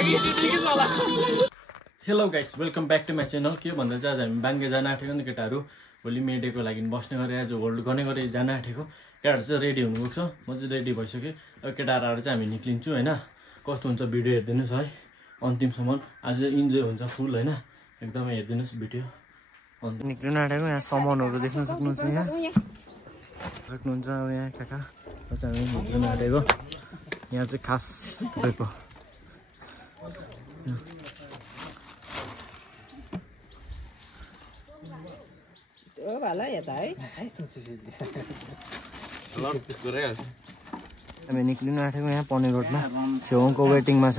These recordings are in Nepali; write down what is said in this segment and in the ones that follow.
Hello guys, welcome back to my channel. के भन्दा चाहिँ आज हामी बाङ्गे जान आँटेको नि केटाहरू। भोलि मे डेको लागि बस्ने गरे, आज होल्ड गर्ने गरे जान आँटेको। केटाहरू चाहिँ रेडी हुनु गएको छ, म चाहिँ रेडी भइसकेँ। अब केटाहरू आएर चाहिँ हामी निक्लिन्छौँ होइन। कस्तो हुन्छ भिडियो हेरिदिनुहोस् है अन्तिमसम्म। आज इन्जोय हुन्छ फुल होइन, एकदमै हेरिदिनुहोस् भिडियो। अन्त निक्लिनु आँटेको। यहाँ सामानहरू देख्न सक्नुहुन्छ, यहाँ सक्नुहुन्छ अब यहाँ काका चाहिँ हामी निक्लिनु आँटेको। यहाँ चाहिँ खास तपाईँको हामी निक्लिनु आँटेको यहाँ पन्ने रोडमा छेउको वेटिङमा छ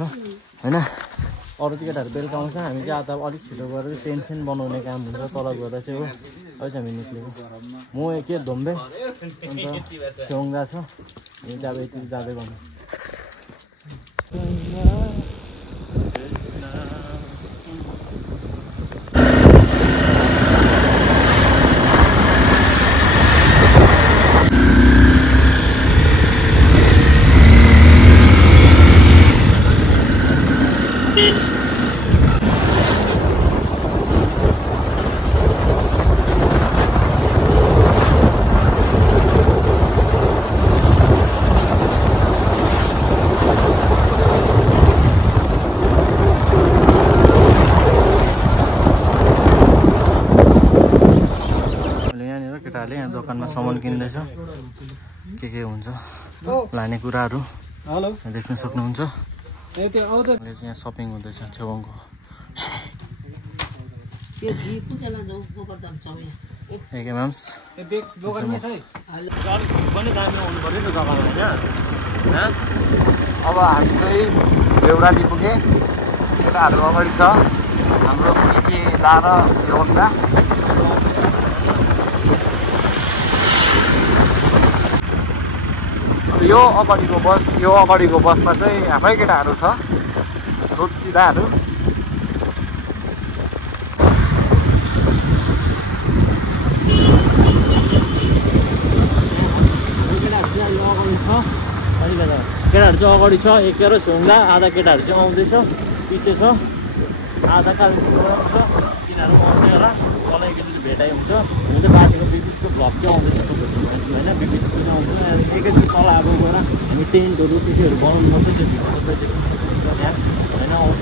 होइन। अरू चाहिँ केटाहरू बेलुका आउँछ, हामी चाहिँ आता अलिक छिटो गरेर टेन्सन बनाउने काम हुन्छ तल गएर चाहिँ हो। अहिले चाहिँ हामी निक्लेको, म के धोम्बे अन्त छेउङ गएको छ। हामी चाहिँ अब यति जाँदै गर्नु। यहाँ दोकानमा सामान किन्दैछ, के हुन्छ लाने कुराहरू देख्न सक्नुहुन्छ। यहाँ सपिङ हुँदैछ छेउको। अब हामी चाहिँ देउराली पुगे, केटाहरू अगाडि छ, हाम्रो के लाएर छेउका। यो अगाडिको बसमा चाहिँ हाम्रै केटाहरू छ, सोचिदाहरू। केटाहरू चाहिँ अगाडि छ, एकेर छुङ्गा। आधा केटाहरू चाहिँ आउँदैछ, पछि छ आधा कालिम्पोङ छ। तिनीहरू आउँदै होला, तल एकैचोटि भेटाइ हुन्छ। हुन चाहिँ बाटोको बिचको भ्लग चाहिँ आउँदैछ होइन, बिचको चाहिँ आउँछ। एकैचोटि तल अब गएर हामी टेन्टहरू त्यसैहरू बनाउनु पर्छ, त्यो भिडियो त्यहाँ होइन आउँछ।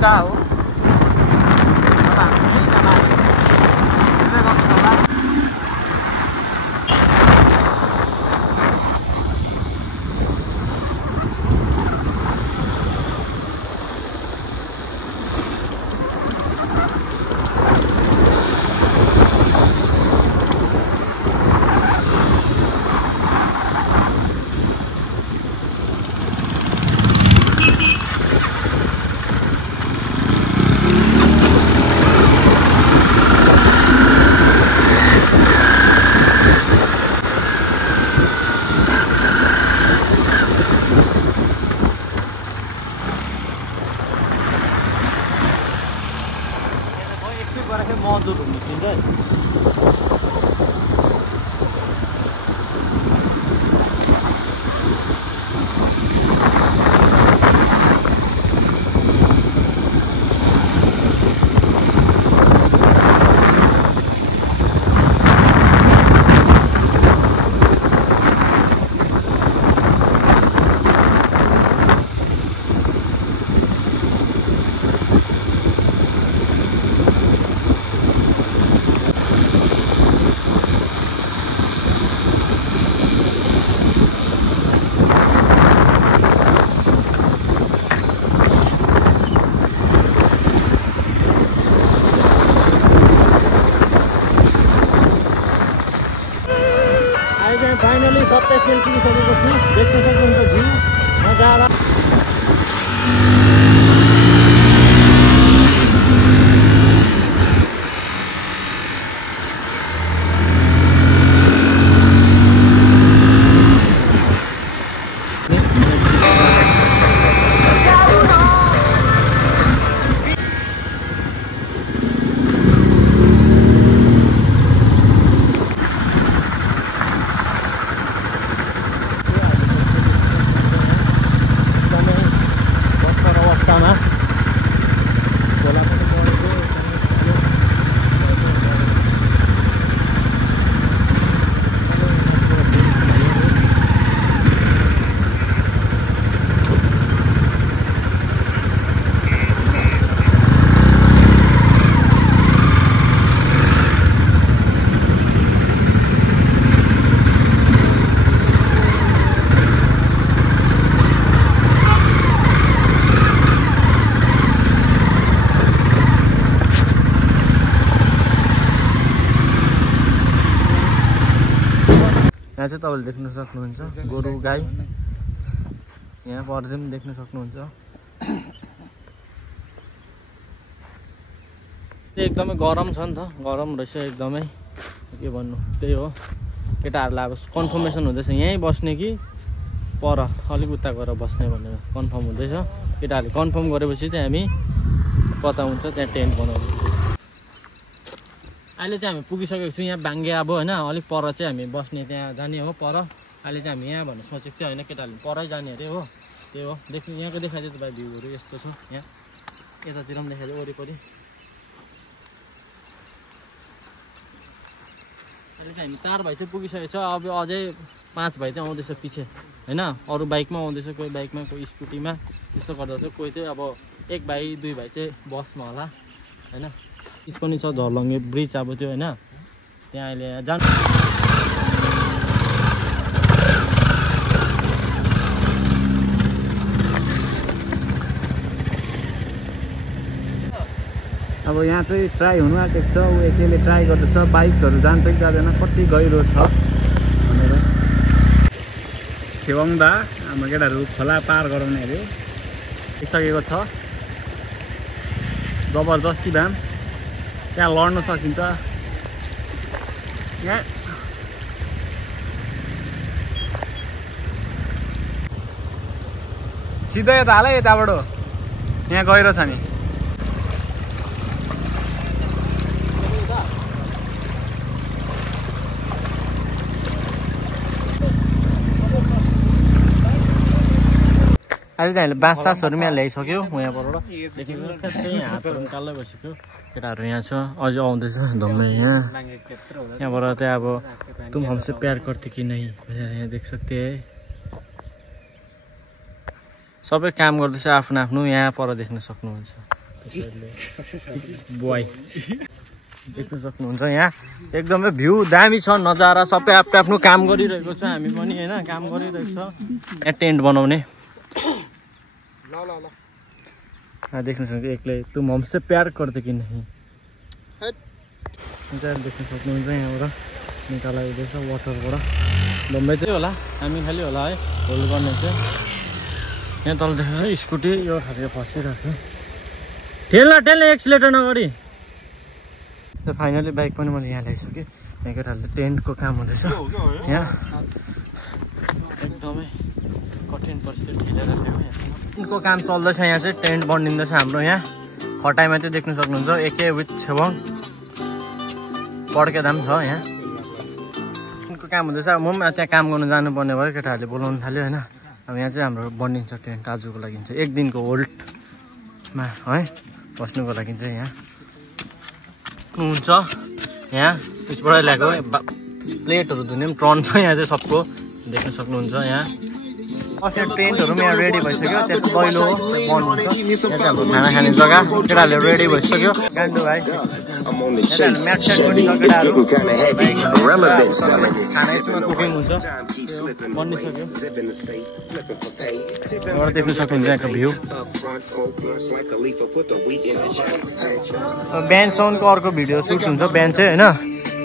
हो मजदुर हुनु किन्छ। फाइनली 27 मिल पुगिसकेको छु। देख्न सक्नुहुन्छ भ्यू मजा आयो। यहाँ चाहिँ तपाईँले देख्न सक्नुहुन्छ गोरु गाई यहाँ पर्दै पनि देख्न सक्नुहुन्छ एकदमै गरम छ नि त गरम रहेछ एकदमै के भन्नु त्यही हो केटाहरूलाई अब कन्फर्मेसन हुँदैछ यहीँ बस्ने कि पर अलिक उता गएर बस्ने भनेर कन्फर्म हुँदैछ केटाहरूले कन्फर्म गरेपछि चाहिँ हामी कता हुन्छ त्यहाँ टेन्ट बनाउने अहिले चाहिँ हामी पुगिसकेको छौँ यहाँ बाङ्गे अब होइन अलिक पर चाहिँ हामी बस्ने त्यहाँ जाने हो पर अहिले चाहिँ हामी यहाँ भन्नु सोचेको थियो होइन केटाहरूले परै जाने अरे हो त्यही हो देख्नु यहाँको देखाइदियो तपाईँ भ्यूहरू यस्तो छ यहाँ यतातिर पनि देखाइदियो वरिपरि अहिले चाहिँ हामी 4 भाइ चाहिँ पुगिसकेको छ अब अझै 5 भाइ चाहिँ आउँदैछ पछि होइन अरू बाइकमा आउँदैछ कोही बाइकमा कोही स्कुटीमा त्यस्तो गर्दा चाहिँ कोही चाहिँ अब 1 भाइ 2 भाइ चाहिँ बसमा होला होइन पिच पनि छ झर्लङ्गे ब्रिज अब त्यो होइन त्यहाँ अहिले जानु अब यहाँ चाहिँ ट्राई हुनु आँटेको छ ऊ एकैले ट्राई गर्दैछ बाइकहरू जान्छ कि जाँदैन कति गहिरो छ भनेर छेवाङदा हाम्रो केटाहरू खोला पार गराउने अरे आइसकेको छ जबरजस्ती भ्याम त्यहाँ लड्न सकिन्छ यहाँ सिधै यता हाल यताबाट यहाँ गहिरो छ नि अहिले चाहिँ हामीले बाँससासहरू पनि यहाँ ल्याइसक्यो यहाँबाट हातहरू पनि कालै बसेको केटाहरू यहाँ छ अझै आउँदैछ धम्मै यहाँबाट चाहिँ अब तुम हमसे प्यार गर्थे कि नै भनेर यहाँ देख सक्थे है सबै काम गर्दैछ आफ्नो आफ्नो यहाँ पर देख्न सक्नुहुन्छ बोय देख्न सक्नुहुन्छ यहाँ एकदमै भ्यू दामी छ नजारा सबै आफ्नो आफ्नो काम गरिरहेको छ हामी पनि होइन काम गरिरहेको छ यहाँ टेन्ट बनाउने देख्न सक्नुहुन्छ एक्लै तुम हमसे प्यार गर्थे कि नहीं देख्न सक्नुहुन्छ यहाँबाट निकाला हुँदैछ वाटरबाट बम्बई चाहिँ होला हामी खालि होला है होल्ड गर्ने चाहिँ यहाँ तल देख्छ स्कुटी यो खालको फसिरहेको छ ठेल्न एक्सिलेटर नगरी फाइनली बाइक पनि मैले यहाँ ल्याइसकेँ यहाँ केटाहरूले टेन्टको काम हुँदैछ यहाँ एकदमै कठिन परिस्थिति खेलेर ल्यायो टेन्टको काम चल्दैछ यहाँ चाहिँ टेन्ट बनिँदैछ हाम्रो यहाँ खटाइमा चाहिँ देख्न सक्नुहुन्छ एकै विथ छेवाङ पड्के दाम छ यहाँ टेन्टको काम हुँदैछ म पनि त्यहाँ काम गर्नु जानुपर्ने भयो केटाहरूले बोलाउनु थाल्यो होइन अब यहाँ चाहिँ हाम्रो बनिन्छ टेन्ट आजको लागि चाहिँ 1 दिनको होल्डमा है बस्नुको लागि चाहिँ यहाँ हुन्छ यहाँ उसबाट ल्याएको प्लेटहरू धुने पनि ट्रन छ यहाँ चाहिँ सबको देख्न सक्नुहुन्छ यहाँ टेन्टहरू पनि यहाँ रेडी भइसक्यो त्यहाँ दैलो हो बन्द हुन्छ यहाँ चाहिँ हाम्रो खाना खाने जग्गा केटाहरूले रेडी भइसक्यो गान्डु भाइ म्याटसेट पनि छ केटाहरू खाना यसमा कुकिङ हुन्छ बनिसक्यो एउटा देख्न सक्नुहुन्छ यहाँको भ्यू बिहानसम्मको अर्को भिडियो सुट हुन्छ बिहान चाहिँ होइन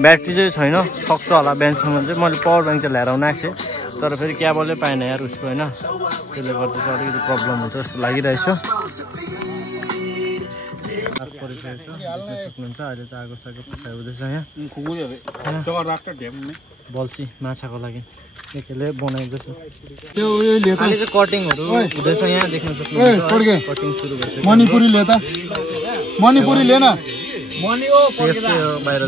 ब्याट्री चाहिँ छैन सक्छ होला बिहानसम्म चाहिँ मैले पावर ब्याङ्क चाहिँ लिएर आउन आएको थिएँ तर फेरि क्याबलले पाएन यार उसको होइन त्यसले गर्दा चाहिँ अलिकति प्रब्लम हुन्छ जस्तो लागिरहेछ सक्नुहुन्छ अहिले त आगो सागो पकाइ हुँदैछ यहाँ बल्छी माछाको लागि एकले बनाइदिँदैछ अहिले चाहिँ कटिङहरू हुँदैछ यहाँ देख्न सक्नुहुन्छ कटिङ सुरु भइसक्यो मणिपुरी ले त मणिपुरी ले न बाहिर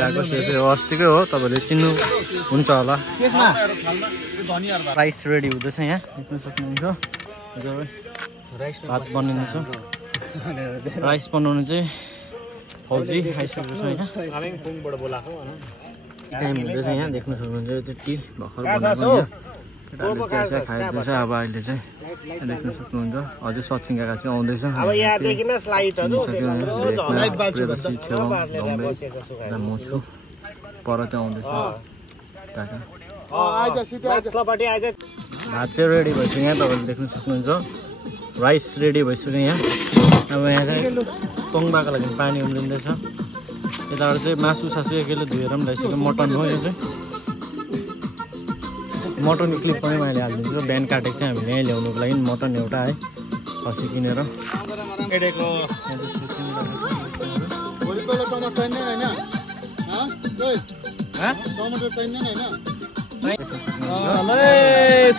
आएको अस्तिकै हो तपाईँले चिन्नु हुन्छ होला राइस रेडी हुँदैछ यहाँ देख्न सक्नुहुन्छ भात बनिँदैछ राइस बनाउनु चाहिँ फौजी आइसकेको छ यहाँ टाइम हुँदैछ यहाँ देख्न सक्नुहुन्छ यो चाहिँ टी भर्खर बनाएको केटाहरूले चिया खाइदिँदैछ अब अहिले चाहिँ देख्न सक्नुहुन्छ अझै सचिन काका चाहिँ आउँदैछ म छु पर चाहिँ आउँदैछ काका भात चाहिँ रेडी भइसक्यो यहाँ तपाईँले देख्न सक्नुहुन्छ राइस रेडी भइसक्यो यहाँ अब यहाँ चाहिँ तोङ्बाको लागि पानी उम्रिँदैछ यताबाट चाहिँ मासु सासु एकैले धोएर पनि ल्याइसक्यो मटन हो यो चाहिँ मटनको क्लिप पनि मैले हालिदिन्छु। बिहान काटेको थिएँ हामीले यहीँ ल्याउनुको लागि मटन एउटा है खसी किनेर। एडेको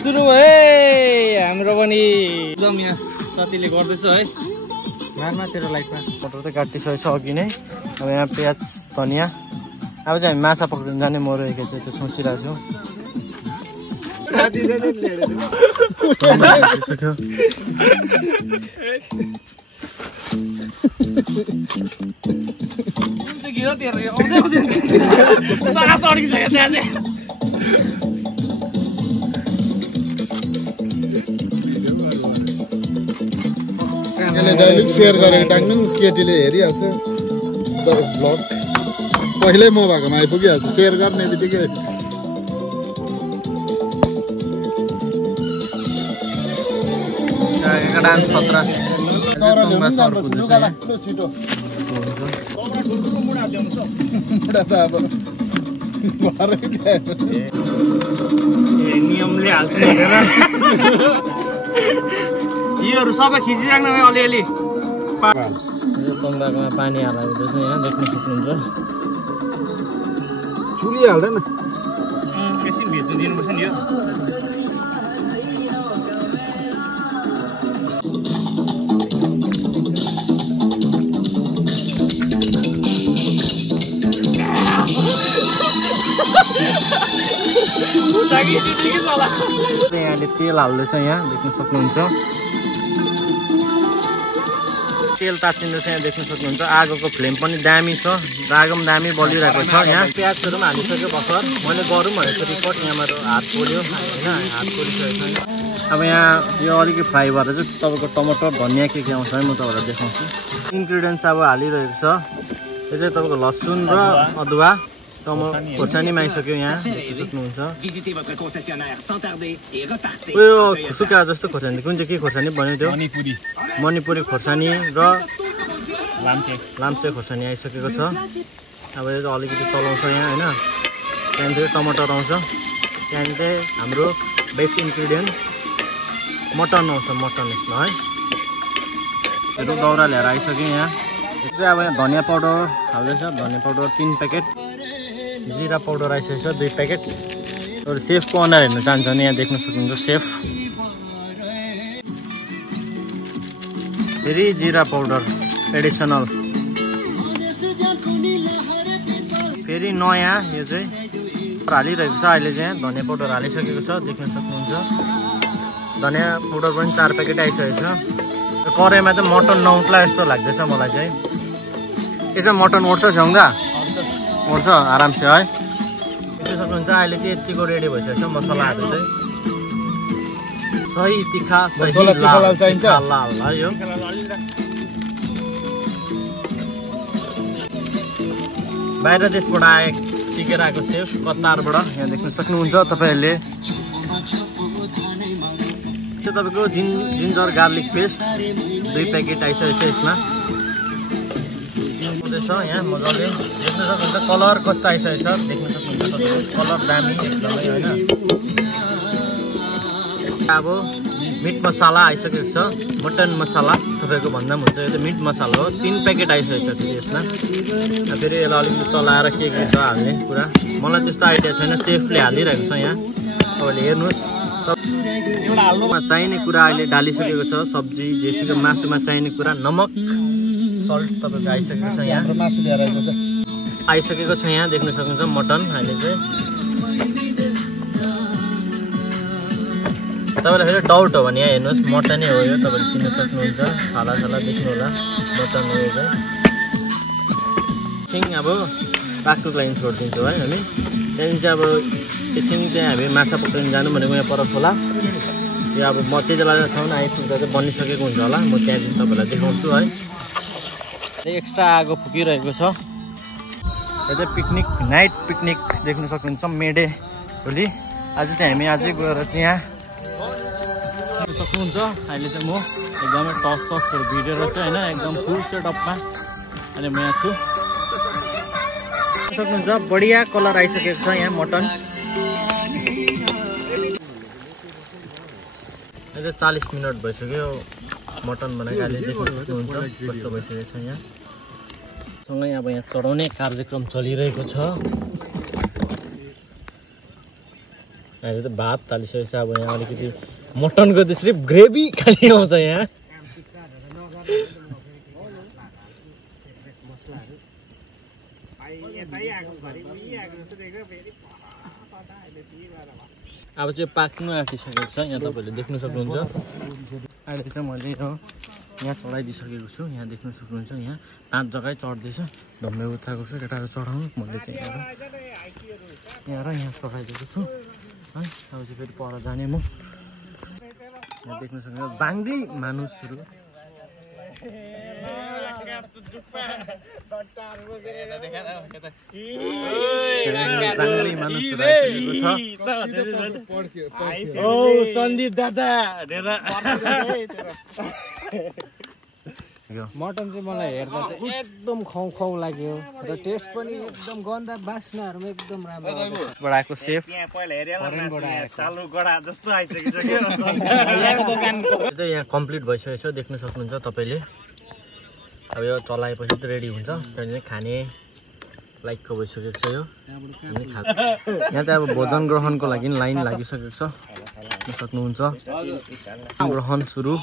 सुरु भयो हाम्रो पनि एकदम यहाँ साथीले गर्दैछ है मारमा तेरो लाइफमा। मटर चाहिँ काटिसकेको छ अघि नै। अब यहाँ प्याज धनियाँ अब चाहिँ हामी माछा पक्रिनु जाने म रहेको चाहिँ त्यो सोचिरहेको छु। डाइरेक्ट सेयर गरेको टाङ्नु केटीले हेरिहाल्छ ब्लग पहिल्यै म भएकोमा आइपुगिहाल्छ सेयर गर्ने बित्तिकै। डान्स खतरा छिटो नियमले हाल्छ यीहरू सबै खिचिराख्नु भयो अलिअलि। तम्बाकुमा पानी हालेको जस्तो यहाँ देख्न सक्नुहुन्छ। चुली हाल्दैन एकछिन भिज्नु दिनुपर्छ नि यो। यहाँले तेल हाल्दैछ यहाँ देख्न सक्नुहुन्छ। तेल तातिँदैछ यहाँ देख्न सक्नुहुन्छ। आगोको फ्लेम पनि दामी छ, आगो पनि दामी बलिरहेको छ। यहाँ प्याजहरू पनि हालिसक्यो भर्खर मैले गरौँ भनेको रिपोर्ट यहाँ मेरो हात पोल्यो होइन, हात पोलिसकेको छैन। अब यहाँ यो अलिकति फ्राई भएर चाहिँ तपाईँको टमाटर धनियाँ के आउँछ है म तपाईँलाई देखाउँछु। इन्ग्रिडियन्ट्स अब हालिरहेको छ। यो चाहिँ तपाईँको लसुन र अदुवा खोर्सानीमा आइसक्यो यहाँ सक्नुहुन्छ। उयो सुक्खा जस्तो खोर्सानी कुन चाहिँ के खोर्सानी भन्यो त्यो मणिपुरी खोर्सानी र लाम्चे खोर्सानी आइसकेको छ। अब यो चाहिँ अलिकति चलाउँछ यहाँ होइन। त्यहाँदेखि टमाटर आउँछ, त्यहाँदेखि हाम्रो बेस्ट इन्ग्रिडियन्ट मटन आउँछ। मटन यसमा है यो दाउरा ल्याएर आइसक्यो यहाँ। यो चाहिँ अब यहाँ धनियाँ पाउडर हाल्दैछ, धनियाँ पाउडर 3 प्याकेट, जिरा पाउडर आइसकेको छ 2 प्याकेट। अरू सेफको अनुहार हेर्न चाहन्छ भने यहाँ देख्न सक्नुहुन्छ सेफ। फेरि जिरा पाउडर एडिसनल, फेरि नयाँ यो चाहिँ हालिरहेको छ अहिले चाहिँ धनियाँ पाउडर हालिसकेको छ देख्न सक्नुहुन्छ। धनियाँ पाउडर पनि 4 प्याकेट आइसकेको छ। कराईमा चाहिँ मटन नउठ्ला जस्तो लाग्दैछ मलाई चाहिँ। यसमा मटन उठ्छ झ्याउँगा उठ्छ आरामसे है। देख्न सक्नुहुन्छ अहिले चाहिँ यतिको रेडी भइसकेको छ मसलाहरू चाहिँ। सही तिखा सही लाल चाहिन्छ लाल है यो। बाहिर देशबाट सिकेर आएको सेफ कतारबाट यहाँ देख्न सक्नुहुन्छ तपाईँहरूले। यो तपाईँको जिन्जर गार्लिक पेस्ट 2 प्याकेट आइसकेको छ यसमा। हुँदैछ यहाँ मजाले देख्न सक्नुहुन्छ। कलर कस्तो आइसकेको छ देख्न सक्नुहुन्छ तपाईँको, कलर दामी एकदमै होइन। अब मिट मसाला आइसकेको छ, मटन मसाला तपाईँको भन्दा पनि हुन्छ। यो चाहिँ मिट मसाला हो, 3 प्याकेट आइसकेको छ फेरि यसमा। फेरि यसलाई अलिकति चलाएर के छ हाल्ने कुरा मलाई त्यस्तो आइडिया छैन, सेफले हालिरहेको छ यहाँ तपाईँले हेर्नुहोस्। एउटा चाहिने कुरा अहिले डालिसकेको छ, सब्जी जेसुकै मासुमा चाहिने कुरा नमक सल्ट तपाईँको आइसकेको छ यहाँ। मासु ल्याएर आइसकेको छ यहाँ देख्न सक्नुहुन्छ मटन अहिले चाहिँ। तपाईँलाई फेरि डाउट हो भने यहाँ हेर्नुहोस् मटनै हो यो, तपाईँले चिन्न सक्नुहुन्छ। छाला छाला देख्नु होला मटन हो यो चाहिँ। एकछिन अब पाक्नुको लागि छोडिदिन्छौँ है हामी। त्यहाँदेखि चाहिँ अब एकछिन चाहिँ हामी माछा पक्रिनु जानु भनेको यहाँ पर खोला। यो अब म त्यति बेलासम्म आइपुग्दा चाहिँ बनिसकेको हुन्छ होला, म त्यहाँदेखि तपाईँलाई देखाउँछु है। एक्स्ट्रा आगो फुकिरहेको छ। यो चाहिँ पिकनिक नाइट पिकनिक देख्न सक्नुहुन्छ मेडे भोलि। आज चाहिँ हामी अझै गएर चाहिँ यहाँ सक्नुहुन्छ। अहिले चाहिँ म एकदमै टस टसहरू भिडेर चाहिँ होइन एकदम फुल सेटअपमा अहिले म यहाँ छु सक्नुहुन्छ। बढिया कलर आइसकेको छ यहाँ मटन। अहिले 40 मिनट भइसक्यो मटन बनाएको अहिले देख्न सक्नुहुन्छ कस्तो भइसकेको छ यहाँ सँगै अब यहाँ चढाउने कार्यक्रम चलिरहेको छ अहिले त भात थालिसकेको छ अब यहाँ अलिकति मटनको त्यसरी ग्रेभी खालि आउँछ यहाँ अब चाहिँ पाक्नु आँटिसकेको छ यहाँ तपाईँहरूले देख्न सक्नुहुन्छ अहिले चाहिँ मैले यहाँ चढाइदिइसकेको छु यहाँ देख्न सक्नुहुन्छ यहाँ 5 जग्गै चढ्दैछ धम्मे उठाएको छु केटाहरू चढाउनु मैले चाहिँ यहाँ र यहाँ चढाइदिएको छु है अब चाहिँ फेरि पर जाने म यहाँ देख्न सक्नुहुन्छ जाङ्गी मानुसहरू सन्दीप दादा मटन चाहिँ मलाई हेर्दा चाहिँ एकदम खाउ खाउ लाग्यो र टेस्ट पनि एकदम गन्ध बास्नाहरुमा एकदम राम्रो बडाको सेफ यहाँ कम्प्लिट भइसकेको छ देख्न सक्नुहुन्छ तपाईँले अब यो चलाएपछि त रेडी हुन्छ त्यहाँदेखि खाने लाइकको भइसकेको छ यो यहाँ त अब भोजन ग्रहणको लागि लाइन लागिसकेको छ देख्न सक्नुहुन्छ ग्रहण सुरु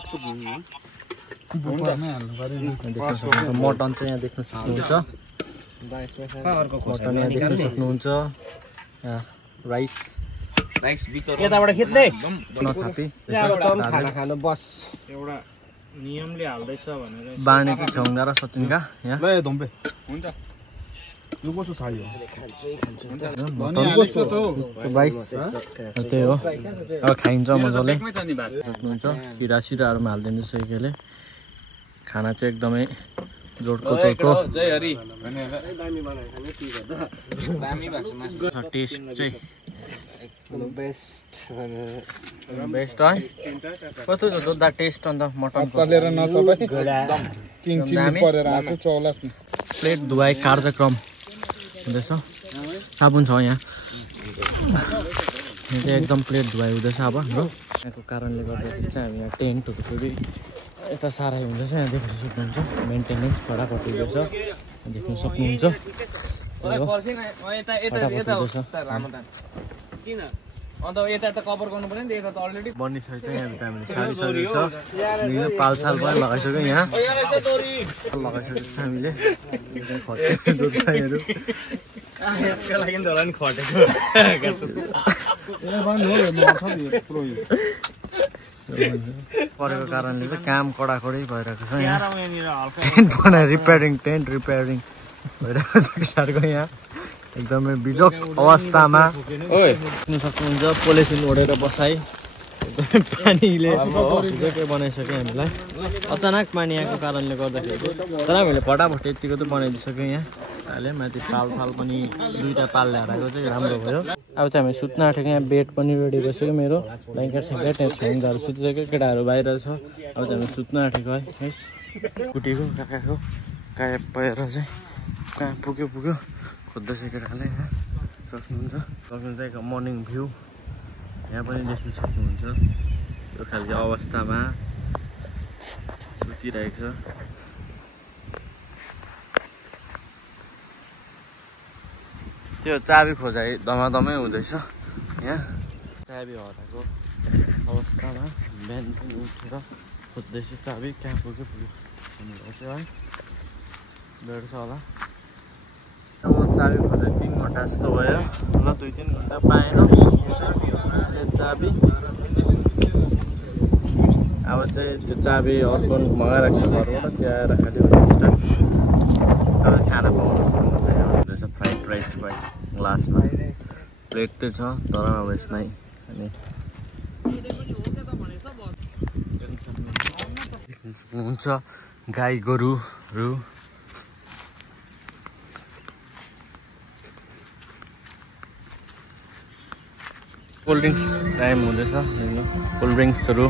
मटन चाहिँ यहाँ देख्न सक्नुहुन्छ मटन यहाँ देख्न सक्नुहुन्छ राइस यताबाट खिच्दै नथापी खाना खानु बस एउटा नियमले हाल्दैछ भनेर बार्ने चाहिँ छेउङ्गा र सचिनका यहाँ हुन्छ यो कसो खायो त्यही हो अब खाइन्छ मजाले सक्नुहुन्छ सिरासिराहरूमा हालिदिँदैछ एकैले खाना चाहिँ एकदमै जोडको तोडको टेस्ट चाहिँ बेस्ट है कस्तो छ दुध टेस्ट अन्त मटन प्लेट धुवाई कार्यक्रम हुँदैछ साबुन छ यहाँ चाहिँ एकदम प्लेट धुवाई हुँदैछ अब हाम्रो यहाँको कारणले गर्दाखेरि चाहिँ हामी यहाँ टेन्टहरू फेरि यता साह्रै हुँदैछ यहाँ देख्न सक्नुहुन्छ मेन्टेनेन्स फटाफट हुँदैछ देख्न सक्नुहुन्छ बनिसकेको छ यहाँभित्र हामीले सारिसकेको छ पालसाल पनि लगाइसक्यो यहाँ लगाइसकेको छ हामीले जोत्ताइहरू परेको कारणले चाहिँ काम कडाकडी भइरहेको छ यहाँ टेन्ट बनाएर टेन्ट रिपेयरिङ भइरहेको छ केटाहरूको यहाँ एकदमै बिजोक अवस्थामा देख्न सक्नुहुन्छ पोलिथिन ओढेर बसाइ पानीले बिजोकै बनाइसक्यो हामीलाई अचानक पानी आएको कारणले गर्दाखेरि तर हामीले फटाफट यतिको त बनाइदिइसक्यो यहाँ अहिले माथि पालसाल पनि 2टा पाल ल्याएर आएको चाहिँ राम्रो भयो अब चाहिँ हामी सुत्न आँटेको यहाँ बेड पनि रेडी भइसक्यो मेरो ब्ल्याङ्केट स्याङ्केट यहाँ छेउङ्गाहरू सुतिसक्यो केटाहरू बाहिर छ अब चाहिँ हामी सुत्न आँटेको है कुटीको काकाको गायब भएर चाहिँ कहाँ पुग्यो खोज्दैछ केटाले यहाँ सक्नुहुन्छ मर्निङ भ्यू यहाँ पनि देख्न सक्नुहुन्छ यो खालको अवस्थामा सुतिरहेको छ त्यो चाबी खोजाइ दमादमै हुँदैछ यहाँ चाबी हराएको अवस्थामा बिहान पनि उठेर खोज्दैछ चाबी कहाँ पुग्यो भन्नुभएको छ है भेट्छ होला अब चाबी खोजेर 3 घन्टा जस्तो भयो ल 2-3 घन्टा पाएन चाबी अब चाहिँ त्यो चाबी अर्को मगाइरहेको छ घरबाट त्यो आएर खालि अब खाना पाउनु चाहिँ हुँदैछ फ्राइड राइस ग्लासमा प्लेट चाहिँ छ तर अब यसमै अनि हुन्छ गाई गोरुहरू कोल्ड ड्रिङ्क्स टाइम हुँदैछ कोल्ड ड्रिङ्क्सहरू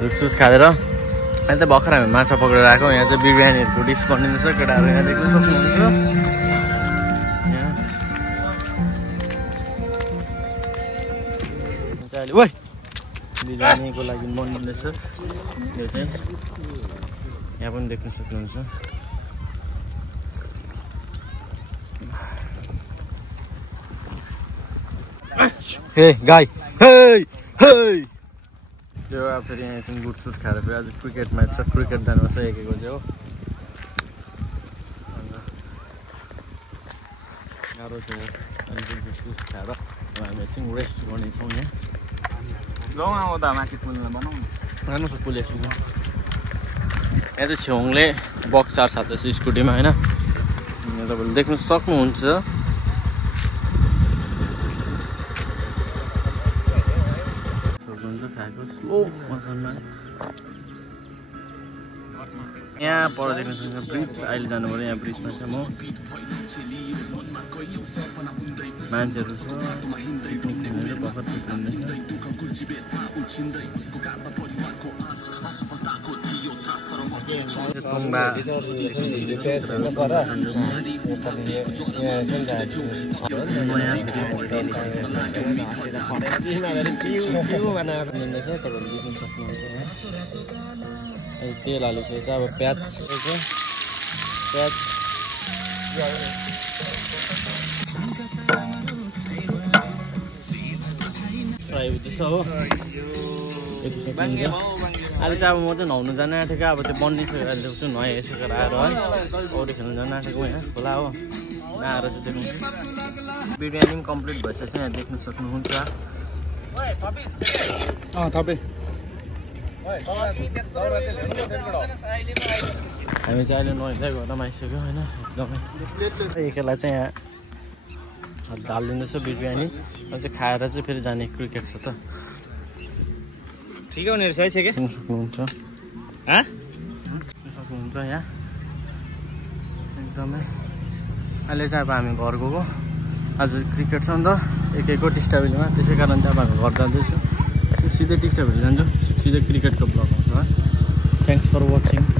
जुस खाएर अहिले त भर्खर हामी माछा पक्रेर आएको यहाँ चाहिँ बिरयानीहरूको डिस बनिँदैछ केटाहरू यहाँ देख्न सक्नुहुन्छ यहाँ भोलि जानेको लागि बनिँदैछ यो चाहिँ यहाँ पनि देख्न सक्नुहुन्छ हे गाई हे हे यो अब फेरि यहाँ चाहिँ गुडसुट खाएर फेरि आज क्रिकेट म्याच छ क्रिकेट जानुपर्छ एकेको चाहिँ हो गाह्रो छ अनि गुडसुट खाएर हामी चाहिँ रेस्ट गर्नेछौँ यहाँ राम्रो छ पुलिस यहाँ चाहिँ छेउङले बक्स चार्ज हाल्दैछ स्कुटीमा होइन तपाईँले देख्न सक्नुहुन्छ स्लो मोसनमा यहाँ पर देख्न सक्नुहुन्छ ब्रिज अहिले जानु पऱ्यो यहाँ ब्रिजमा चाहिँ म मान्छेहरू छ पिकनिक खेल्नेहरू भर्खर तेल हालेपछि अब प्याज फ्राई हुँदैछ हो अहिले चाहिँ अब म चाहिँ नुहाउनु जान आँटेको अब त्यो बनिसकेर अहिले चाहिँ नुहाइसकेर आएर है पौडी खेल्नु जान आँटेको यहाँ खोला हो आएर चाहिँ देख्नु बिरयानी पनि कम्प्लिट भइसकेको छ यहाँ देख्न सक्नुहुन्छ हामी चाहिँ अहिले नुहाइँदै घरमा आइसक्यो होइन एकदमै एकैलाई चाहिँ यहाँ हालिदिँदैछ बिरयानी चाहिँ खाएर चाहिँ फेरि जाने क्रिकेट छ त ठिकै हुने रहेछ है सेके सक्नुहुन्छ सक्नुहुन्छ यहाँ एकदमै अहिले चाहिँ अब हामी घर गएको आज क्रिकेट छ नि त एकैको टिस्टाभेलीमा त्यसै कारण चाहिँ अब हामी घर जाँदैछौँ सिधै टिस्टाभेली जान्छौँ सिधै क्रिकेटको ब्लग आउँछ है थ्याङ्क्स फर वाचिङ